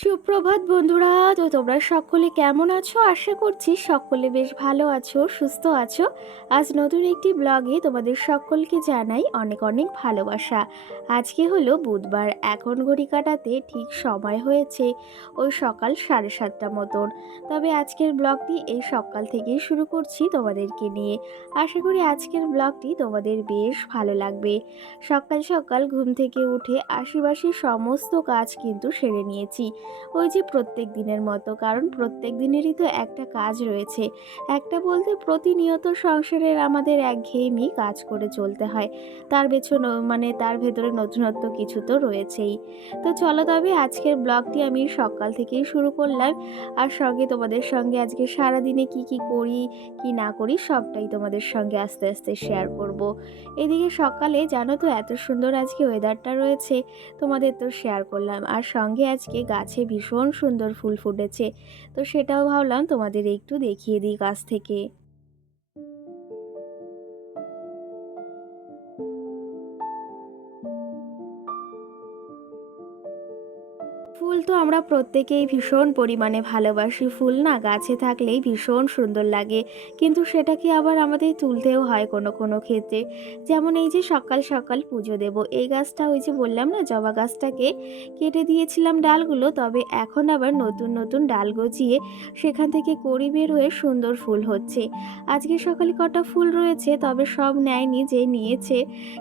সুপ্রভাত বন্ধুরা, তো তোমরা সকলে কেমন আছো? আশা করছি সকলে বেশ ভালো আছো, সুস্থ আছো। আজ নতুন একটি ব্লগে তোমাদের সকলকে জানাই অনেক অনেক ভালোবাসা। আজকে হলো বুধবার, এখন ঘড়ি কাটাতে ঠিক সময় হয়েছে ওই সকাল সাড়ে সাতটা মতন। তবে আজকের ব্লগটি এই সকাল থেকেই শুরু করছি তোমাদেরকে নিয়ে। আশা করি আজকের ব্লগটি তোমাদের বেশ ভালো লাগবে। সকাল সকাল ঘুম থেকে উঠে আশেপাশে সমস্ত কাজ কিন্তু সেরে নিয়েছি। ওই যে প্রত্যেক দিনের মতো, কারণ প্রত্যেক দিনেরই তো একটা কাজ রয়েছে। একটা বলতে প্রতিনিয়ত সংসারের আমাদের একঘেয়েমি কাজ করে চলতে হয়। তার পেছন মানে তার ভেতরে নতুনত্ব কিছু তো রয়েছেই। তো চলো তবে আজকের ব্লগটি আমি সকাল থেকেই শুরু করলাম। আর সঙ্গে তোমাদের সঙ্গে আজকে সারাদিনে কি কি করি, কি না করি, সবটাই তোমাদের সঙ্গে আস্তে আস্তে শেয়ার করব। এদিকে সকালে জানো তো এত সুন্দর আজকে ওয়েদারটা রয়েছে, তোমাদের তো শেয়ার করলাম। আর সঙ্গে আজকে গাছে ভীষণ সুন্দর ফুল ফুটেছে। তো সেটাও ভাবলাম তোমাদের একটু দেখিয়ে দিই গাছ থেকে। আমরা প্রত্যেকেই ভীষণ পরিমাণে ভালোবাসি। ফুল না গাছে থাকলেই ভীষণ সুন্দর লাগে। কিন্তু সেটাকে আবার আমাদের তুলতেও হয় কোনো কোনো ক্ষেত্রে? যেমন এই যে সকাল সকাল পুজো দেব। এই গাছটা ওই যে বললাম না, জবা গাছটাকে কেটে দিয়েছিলাম ডালগুলো, তবে এখন আবার নতুন নতুন ডাল গজিয়ে সেখান থেকে কড়ি বের হয়ে সুন্দর ফুল হচ্ছে। আজকে সকালে কটা ফুল রয়েছে, তবে সব নেয়নি যে নিয়েছে।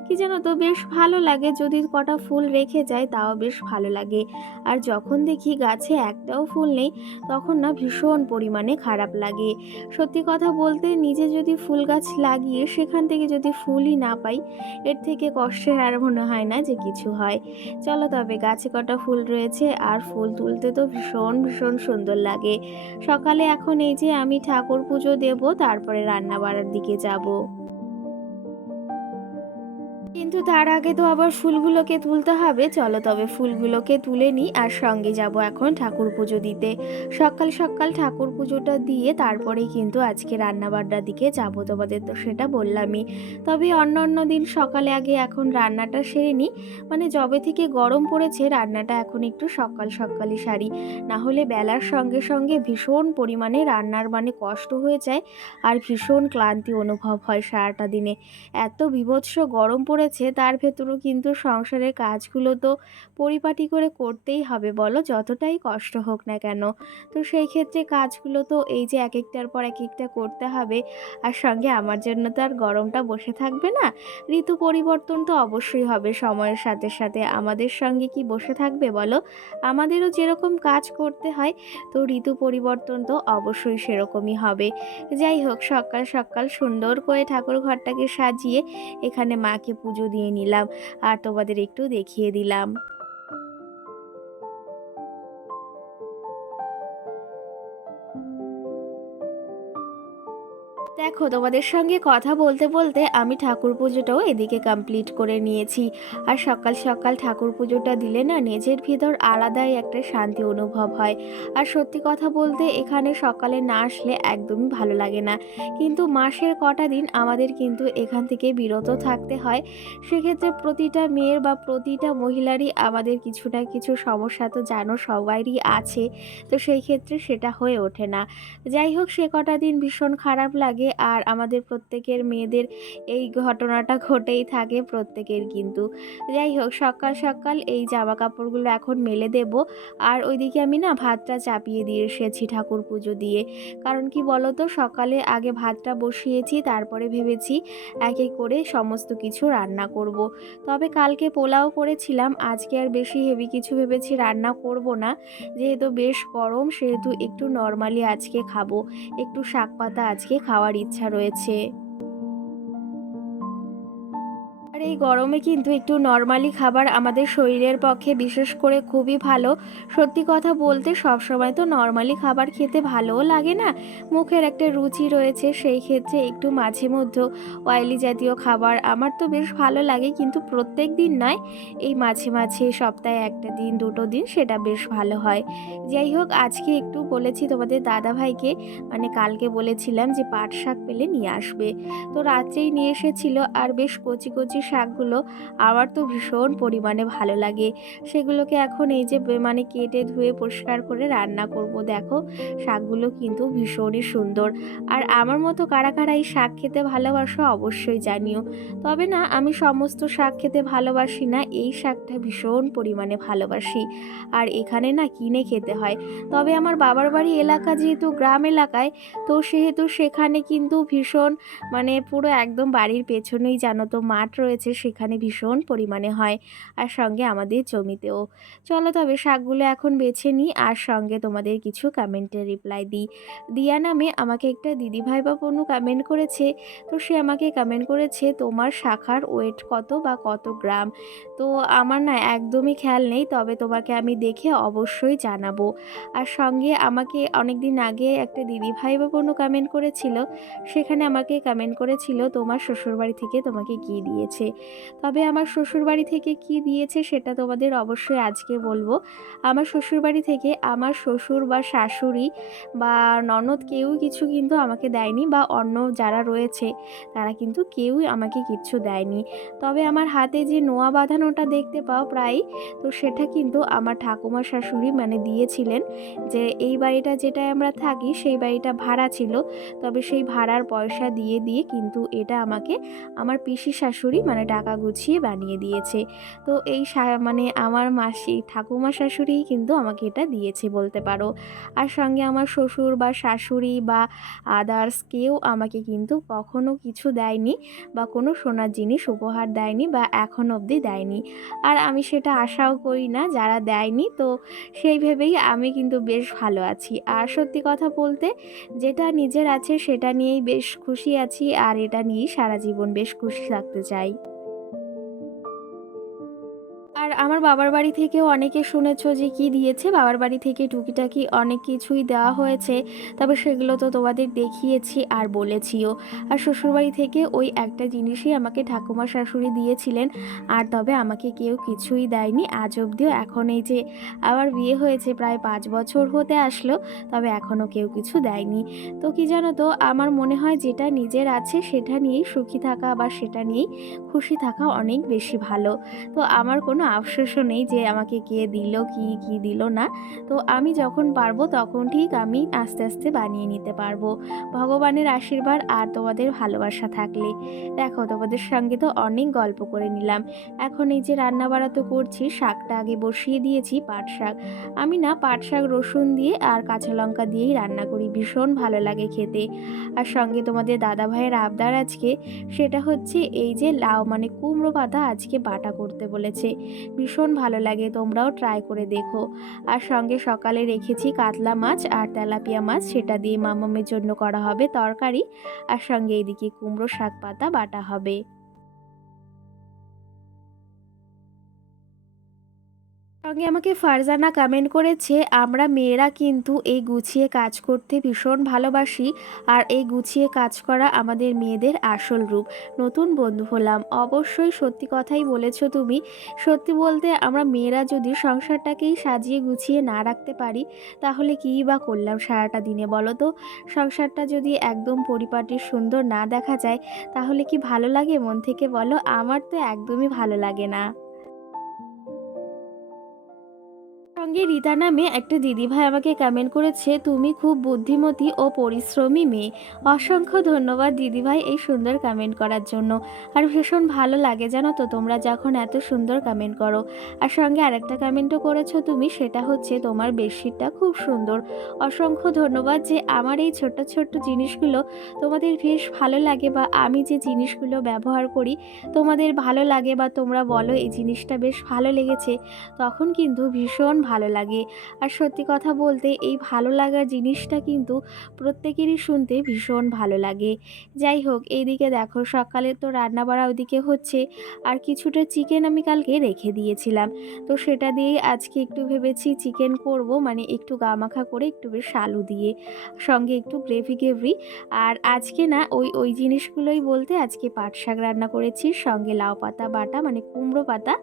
কি জানো তো, বেশ ভালো লাগে। যদি কটা ফুল রেখে যায়, তাও বেশ ভালো লাগে। আর যখন দেখি গাছে একটাও ফুল নেই, তখন না ভীষণ পরিমাণে খারাপ লাগে। সত্যি কথা বলতে নিজে যদি ফুল গাছ লাগিয়ে সেখান থেকে যদি ফুলই না পাই, এর থেকে কষ্টের আর মনে হয় না যে কিছু হয়। চলো তবে গাছে কটা ফুল রয়েছে আর ফুল তুলতে তো ভীষণ ভীষণ সুন্দর লাগে। সকালে এখন এই যে আমি ঠাকুর পুজো দেব, তারপরে রান্না বাড়ার দিকে যাব। কিন্তু তার আগে তো আবার ফুলগুলোকে তুলতে হবে। চলো তবে ফুলগুলোকে তুলে নিই আর সঙ্গে যাব এখন ঠাকুর পুজো দিতে। সকাল সকাল ঠাকুর পুজোটা দিয়ে তারপরেই কিন্তু আজকে রান্নাবান্নার দিকে যাব তোমাদের তো সেটা বললামই। তবে অন্য অন্য দিন সকালে আগে এখন রান্নাটা সেরে নিই। মানে জবে থেকে গরম পড়েছে, রান্নাটা এখন একটু সকাল সকালই সারি। না হলে বেলার সঙ্গে সঙ্গে ভীষণ পরিমাণে রান্নার মানে কষ্ট হয়ে যায় আর ভীষণ ক্লান্তি অনুভব হয় সারাটা দিনে। এত বিভৎস গরম পড়েছে তার ভেতরেও কিন্তু সংসারের কাজগুলো তো পরিপাটি করে করতেই হবে বলো, যতটাই কষ্ট হোক না কেন। তো সেই ক্ষেত্রে কাজগুলো তো এই যে এক একটার পর এক একটা করতে হবে, আর সঙ্গে আমার জন্য তো আর গরমটা বসে থাকবে না। ঋতু পরিবর্তন তো অবশ্যই হবে সময়ের সাথে সাথে। আমাদের সঙ্গে কি বসে থাকবে বলো? আমাদেরও যেরকম কাজ করতে হয়, তো ঋতু পরিবর্তন তো অবশ্যই সেরকমই হবে। যাই হোক, সকাল সকাল সুন্দর করে ঠাকুর ঘরটাকে সাজিয়ে এখানে মাকে পুজো দিয়ে নিলাম আর তোমাদের একটু দেখিয়ে দিলাম। দেখো, তোমাদের সঙ্গে কথা বলতে বলতে আমি ঠাকুর পুজোটাও এদিকে কমপ্লিট করে নিয়েছি। আর সকাল সকাল ঠাকুর পুজোটা দিলে না নিজের ভিতর আলাদাই একটা শান্তি অনুভব হয়। আর সত্যি কথা বলতে এখানে সকালে না আসলে একদমই ভালো লাগে না। কিন্তু মাসের কটা দিন আমাদের কিন্তু এখান থেকে বিরত থাকতে হয়। সেক্ষেত্রে প্রতিটা মেয়ের বা প্রতিটা মহিলারই আমাদের কিছু না কিছু সমস্যা তো জানো সবারই আছে। তো সেই ক্ষেত্রে সেটা হয়ে ওঠে না। যাই হোক, সে কটা দিন ভীষণ খারাপ লাগে। আর আমাদের প্রত্যেকের মেয়েদের এই ঘটনাটা ঘটেই থাকে প্রত্যেকের কিন্তু। যাই হোক, সকাল সকাল এই জামা কাপড়গুলো এখন মেলে দেব। আর ওইদিকে আমি না ভাতটা চাপিয়ে দিয়ে এসেছি ঠাকুর পুজো দিয়ে। কারণ কি বলো তো সকালে আগে ভাতটা বসিয়েছি, তারপরে ভেবেছি এক এক করে সমস্ত কিছু রান্না করব। তবে কালকে পোলাও করেছিলাম, আজকে আর বেশি হেভি কিছু ভেবেছি রান্না করব না। যেহেতু বেশ গরম, সেহেতু একটু নর্মালি আজকে খাব, একটু শাক পাতা আজকে খাওয়ার ইচ্ছা রয়েছে। আর এই গরমে কিন্তু একটু নর্মালি খাবার আমাদের শরীরের পক্ষে বিশেষ করে খুবই ভালো। সত্যি কথা বলতে সব সময় তো নর্মালি খাবার খেতে ভালোও লাগে না। মুখের একটা রুচি রয়েছে, সেই ক্ষেত্রে একটু মাঝে মধ্যে অয়েলি জাতীয় খাবার আমার তো বেশ ভালো লাগে, কিন্তু প্রত্যেক দিন নয়, এই মাঝে মাঝে সপ্তাহে একটা দিন, দুটো দিন সেটা বেশ ভালো হয়। যাই হোক, আজকে একটু বলেছি তোমাদের দাদা ভাইকে মানে কালকে বলেছিলাম যে পাট শাক পেলে নিয়ে আসবে। তো রাত্রেই নিয়ে এসেছিল আর বেশ কচি কচি শাকগুলো আমার তো ভীষণ পরিমাণে ভালো লাগে। সেগুলোকে এখন এই যে মানে কেটে ধুয়ে পরিষ্কার করে রান্না করব, দেখো, শাকগুলো কিন্তু ভীষণই সুন্দর। আর আমার মতো কারা কারা এই শাক খেতে ভালোবাসো অবশ্যই জানিও। তবে না, আমি সমস্ত শাক খেতে ভালোবাসি না, এই শাকটা ভীষণ পরিমাণে ভালোবাসি। আর এখানে না কিনে খেতে হয়। তবে আমার বাবার বাড়ি এলাকা যেহেতু গ্রাম এলাকায়, তো সেহেতু সেখানে কিন্তু ভীষণ মানে পুরো একদম বাড়ির পেছনেই জানো তো মাঠ রয়েছে সেখানে ভীষণ পরিমাণে হয় আর সঙ্গে আমাদের জমিতেও। চলো তবে শাকগুলো এখন বেছে নিই আর সঙ্গে তোমাদের কিছু কমেন্টের রিপ্লাই দিই। দিয়া নামে আমাকে একটা দিদিভাই বা বোনু কমেন্ট করেছে, তো সে আমাকে কমেন্ট করেছে, তোমার শাখার ওয়েট কত বা কত গ্রাম? তো আমার না একদমই খেয়াল নেই, তবে তোমাকে আমি দেখে অবশ্যই জানাব। আর সঙ্গে আমাকে অনেক দিন আগে একটা দিদিভাই বা বোনও কমেন্ট করেছিল, সেখানে আমাকে কমেন্ট করেছিল, তোমার শ্বশুরবাড়ি থেকে তোমাকে কি দিয়েছে? তবে আমার শ্বশুরবাড়ি থেকে কি দিয়েছে সেটা তোমাদের অবশ্যই আজকে বলব। আমার শ্বশুরবাড়ি থেকে আমার শ্বশুর বা শাশুড়ি বা ননদ কেউ কিছু কিন্তু আমাকে দেয়নি বা অন্য যারা রয়েছে তারা কিন্তু কেউই আমাকে কিচ্ছু দেয়নি। তবে আমার হাতে যে নোয়া বাঁধানোটা দেখতে পাও প্রায়, তো সেটা কিন্তু আমার ঠাকুমা শাশুড়ি মানে দিয়েছিলেন যে এই বাড়িটা যেটায় আমরা থাকি সেই বাড়িটা ভাড়া ছিল, তবে সেই ভাড়ার পয়সা দিয়ে দিয়ে কিন্তু এটা আমাকে আমার পিসি শাশুড়ি মানে টাকা গুছিয়ে বানিয়ে দিয়েছে। তো এই মানে আমার মাসি, ঠাকুমা শাশুড়িই কিন্তু আমাকে এটা দিয়েছে বলতে পারো। আর সঙ্গে আমার শ্বশুর বা শাশুড়ি বা আদার্স কেউ আমাকে কিন্তু কখনো কিছু দেয়নি বা কোনো সোনার জিনিস উপহার দেয়নি বা এখন অবধি দেয়নি। আর আমি সেটা আশাও করি না যারা দেয়নি, তো সেই ভেবেই আমি কিন্তু বেশ ভালো আছি। আর সত্যি কথা বলতে যেটা নিজের আছে সেটা নিয়েই বেশ খুশি আছি আর এটা নিয়েই সারা জীবন বেশ খুশি থাকতে চাই। আর আমার বাবার বাড়ি থেকেও অনেকে শুনেছ যে কি দিয়েছে? বাবার বাড়ি থেকে টুকিটাকি অনেক কিছুই দেওয়া হয়েছে। তবে সেগুলো তো তোমাদের দেখিয়েছি আর বলেছিও। আর শ্বশুরবাড়ি থেকে ওই একটা জিনিসই আমাকে ঠাকুমা শাশুড়ি দিয়েছিলেন। আর তবে আমাকে কেউ কিছুই দেয়নি। আজ অবধিও এখন এই যে আবার বিয়ে হয়েছে, প্রায় পাঁচ বছর হতে আসলো, তবে এখনও কেউ কিছু দেয়নি। তো কি জানো তো, আমার মনে হয় যেটা নিজের আছে সেটা নিয়েই সুখী থাকা বা সেটা নিয়েই খুশি থাকা অনেক বেশি ভালো। তো আমার কোনো আফসোসও নেই যে আমাকে কে দিল, কি কি দিল না। তো আমি যখন পারব তখন ঠিক আমি আস্তে আস্তে বানিয়ে নিতে পারব। ভগবানের আশীর্বাদ আর তোমাদের ভালোবাসা থাকলে। দেখো, তোমাদের সঙ্গে তো অনেক গল্প করে নিলাম। এখন এই যে রান্না বাড়া তো করছি, শাকটা আগে বসিয়ে দিয়েছি, পাট শাক। আমি না পাট শাক, রসুন দিয়ে আর কাঁচা লঙ্কা দিয়েই রান্না করি, ভীষণ ভালো লাগে খেতে। আর সঙ্গে তোমাদের দাদা ভাইয়ের আবদার আজকে, সেটা হচ্ছে এই যে লাউ মানে কুমড়ো পাতা আজকে বাটা করতে বলেছে। ভীষণ ভালো লাগে, তোমরাও ট্রাই করে দেখো। আর সঙ্গে সকালে রেখেছি কাতলা মাছ আর তেলাপিয়া মাছ, সেটা দিয়ে মামামের জন্য করা হবে তরকারি। আর সঙ্গে এদিকে কুমড়ো, শাক পাতা, বাটা হবে। সঙ্গে আমাকে ফারজানা কমেন্ট করেছে, আমরা মেয়েরা কিন্তু এই গুছিয়ে কাজ করতে ভীষণ ভালোবাসি আর এই গুছিয়ে কাজ করা আমাদের মেয়েদের আসল রূপ। নতুন বন্ধু হলাম। অবশ্যই সত্যি কথাই বলেছ তুমি। সত্যি বলতে আমরা মেয়েরা যদি সংসারটাকেই সাজিয়ে গুছিয়ে না রাখতে পারি, তাহলে কী বা করলাম সারাটা দিনে বলো তো? সংসারটা যদি একদম পরিপাটি সুন্দর না দেখা যায়, তাহলে কি ভালো লাগে মন থেকে বলো? আমার তো একদমই ভালো লাগে না। সঙ্গে রীতা নামে একটা দিদিভাই আমাকে কমেন্ট করেছে, তুমি খুব বুদ্ধিমতী ও পরিশ্রমী মেয়ে। অসংখ্য ধন্যবাদ দিদিভাই এই সুন্দর কমেন্ট করার জন্য। আর ভীষণ ভালো লাগে জানো তো তোমরা যখন এত সুন্দর কমেন্ট করো। আর সঙ্গে আরেকটা কমেন্টও করেছ তুমি, সেটা হচ্ছে তোমার বেডশিটটা খুব সুন্দর। অসংখ্য ধন্যবাদ যে আমার এই ছোট্ট ছোট্ট জিনিসগুলো তোমাদের বেশ ভালো লাগে বা আমি যে জিনিসগুলো ব্যবহার করি, তোমাদের ভালো লাগে বা তোমরা বলো এই জিনিসটা বেশ ভালো লেগেছে। তখন কিন্তু ভীষণ ভালো লাগে। আর সত্যি কথা বলতে এই ভালো লাগার জিনিসটা কিন্তু প্রত্যেকেরই শুনতে ভীষণ ভালো লাগে। যাই হোক, এইদিকে দেখো সকালে তো রান্না বাড়া ওদিকে হচ্ছে। আর কিছুটা চিকেন আমি কালকে রেখে দিয়েছিলাম। তো সেটা দিয়েই আজকে একটু ভেবেছি চিকেন করব মানে একটু গামাখা করে একটু বেশ আলু দিয়ে, সঙ্গে একটু গ্রেভি গ্রেভি আর আজকে না ওই ওই জিনিসগুলোই বলতে আজকে পাট শাক রান্না করেছি, সঙ্গে লাউ পাতা, বাটা মানে কুমড়ো পাতা,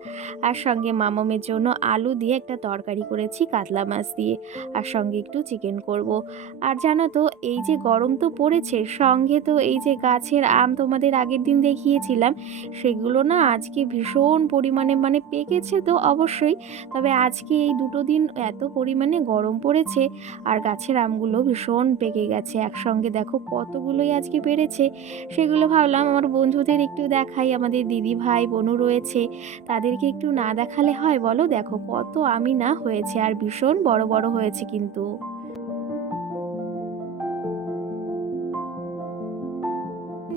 আর সঙ্গে মামমের জন্য আলু দিয়ে একটা তরকারি তরকারি করেছি কাতলা মাছ দিয়ে, আর সঙ্গে একটু চিকেন করব। আর জানো তো, এই যে গরম তো পড়েছে, সঙ্গে তো এই যে গাছের আম তোমাদের আগের দিন দেখিয়েছিলাম, সেগুলো না আজকে ভীষণ পরিমাণে মানে পেকেছে তো অবশ্যই, তবে আজকে এই দুটো দিন এত পরিমাণে গরম পড়েছে, আর গাছের আমগুলো ভীষণ পেকে গেছে একসঙ্গে দেখো কতগুলোই আজকে পেরেছে, সেগুলো ভাবলাম আমার বন্ধুদের একটু দেখাই, আমাদের দিদি ভাই বোনও রয়েছে, তাদেরকে একটু না দেখালে হয় বলো দেখো কত আমি না হয়েছে আর ভীষণ বড় বড় হয়েছে কিন্তু।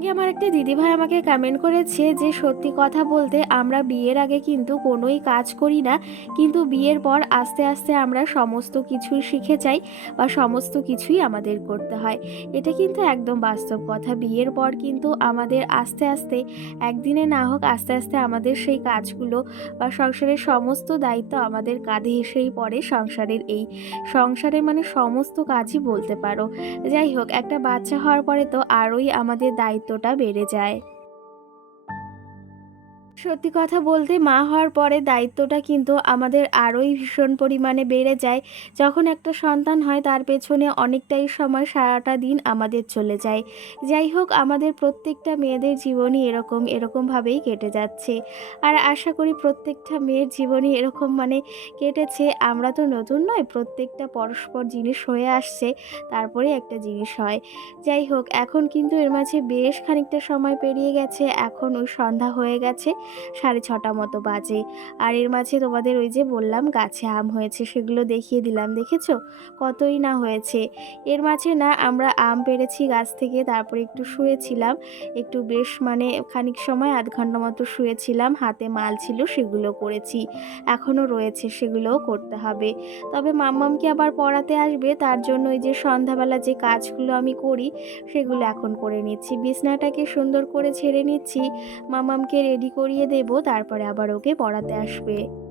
আমার একটা দিদিভাই আমাকে কমেন্ট করেছে যে, সত্যি কথা বলতে আমরা বিয়ের আগে কিন্তু কোনোই কাজ করি না। কিন্তু বিয়ের পর আস্তে আস্তে আমরা সমস্ত কিছুই শিখে যাই বা সমস্ত কিছুই আমাদের করতে হয়। এটা কিন্তু একদম বাস্তব কথা। বিয়ের পর কিন্তু আমাদের আস্তে আস্তে, একদিনে না হোক আস্তে আস্তে আমাদের সেই কাজগুলো বা সংসারের সমস্ত দায়িত্ব আমাদের কাঁধে এসেই পড়ে সংসারের এই সংসারের মানে সমস্ত কাজই বলতে পারো। যাই হোক, একটা বাচ্চা হওয়ার পরে তো আরোই আমাদের দায়িত্বটা বেড়ে যায়। সত্যি কথা বলতে মা হওয়ার পরে দায়িত্বটা কিন্তু আমাদের আরোই ভীষণ পরিমাণে বেড়ে যায়। যখন একটা সন্তান হয়, তার পেছনে অনেকটাই সময় সারাটা দিন আমাদের চলে যায়। যাই হোক, আমাদের প্রত্যেকটা মেয়েদের জীবনই এরকম এরকমভাবেই কেটে যাচ্ছে। আর আশা করি প্রত্যেকটা মেয়ের জীবনই এরকম মানে কেটেছে। আমরা তো নতুন নয়, প্রত্যেকটা পরস্পর জিনিস হয়ে আসছে, তারপরে একটা জিনিস হয়। যাই হোক, এখন কিন্তু এর মাঝে বেশ খানিকটা সময় পেরিয়ে গেছে, এখন ওই সন্ধ্যা হয়ে গেছে। সাড়ে ছটা মতো বাজে। আর এর মাঝে তোমাদের ওই যে বললাম, গাছে আম হয়েছে, সেগুলো দেখিয়ে দিলাম, দেখেছ? কতই না হয়েছে। এর মাঝে না, আমরা আম পেরেছি গাছ থেকে, তারপরে একটু শুয়েছিলাম। একটু বেশ মানে খানিক সময়, আধ ঘণ্টা মতো শুয়েছিলাম। হাতে মাল ছিল, সেগুলো করেছি। এখনও রয়েছে, সেগুলোও করতে হবে। তবে মাম্মামকে আবার পড়াতে আসবে? তার জন্য ওই যে সন্ধ্যাবেলা যে কাজগুলো আমি করি, সেগুলো এখন করে নিচ্ছি। বিছনাটাকে সুন্দর করে ছেড়ে নিচ্ছি। মামামকে রেডি করিয়ে দেব তারপরে আবার ওকে পড়াতে আসবে।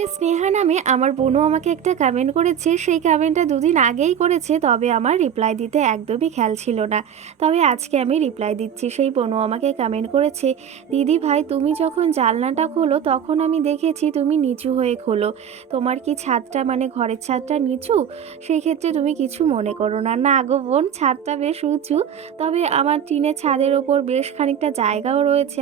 সঙ্গে স্নেহা নামে আমার বোনও আমাকে একটা কমেন্ট করেছে, সেই কমেন্টটা দুদিন আগেই করেছে, তবে আমার রিপ্লাই দিতে একদমই খেয়াল ছিল না। তবে আজকে আমি রিপ্লাই দিচ্ছি, সেই বোনও আমাকে কমেন্ট করেছে, দিদি ভাই, তুমি যখন জানলাটা খোলো, তখন আমি দেখেছি তুমি নিচু হয়ে খোলো। তোমার কি ছাদটা মানে ঘরের ছাদটা নিচু? সেই ক্ষেত্রে তুমি কিছু মনে করো না। না গো বোন, ছাদটা বেশ উঁচু, তবে আমার টিনের ছাদের ওপর বেশ খানিকটা জায়গাও রয়েছে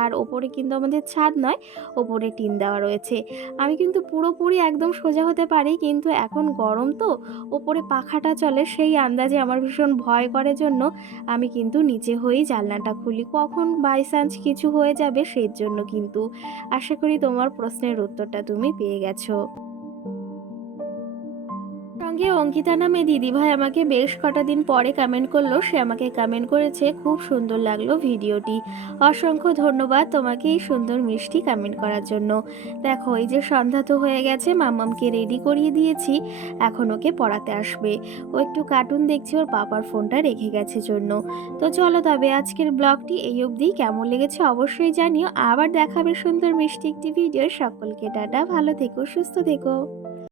আর ওপরে কিন্তু আমাদের ছাদ নয়, ওপরে টিন দেওয়া রয়েছে। আমি কিন্তু পুরোপুরি একদম সোজা হতে পারি, কিন্তু এখন গরম তো, ওপরে পাখাটা চলে সেই আন্দাজে আমার ভীষণ ভয় করে জন্য আমি কিন্তু নিচে হয়েই জানলাটা খুলি। কখন বাই চান্স কিছু হয়ে যাবে সেই জন্য কিন্তু। আশা করি তোমার প্রশ্নের উত্তরটা তুমি পেয়ে গেছো। সঙ্গে অঙ্কিতা নামে দিদিভাই আমাকে বেশ কটা দিন পরে কমেন্ট করল। সে আমাকে কমেন্ট করেছে, খুব সুন্দর লাগল ভিডিওটি। অসংখ্য ধন্যবাদ তোমাকে এই সুন্দর মিষ্টি কমেন্ট করার জন্য। দেখো, এই যে সন্ধ্যা তো হয়ে গেছে মাম্মামকে রেডি করিয়ে দিয়েছি, এখন ওকে পড়াতে আসবে। ও একটু কার্টুন দেখছি, ওর পাপার ফোনটা রেখে গেছে জন্য। তো চলো তবে আজকের ব্লগটি এই অবধি। কেমন লেগেছে অবশ্যই জানিও। আবার দেখাবে সুন্দর মিষ্টি একটি ভিডিও সকলকে টাটা, ভালো থেকো, সুস্থ থেকো।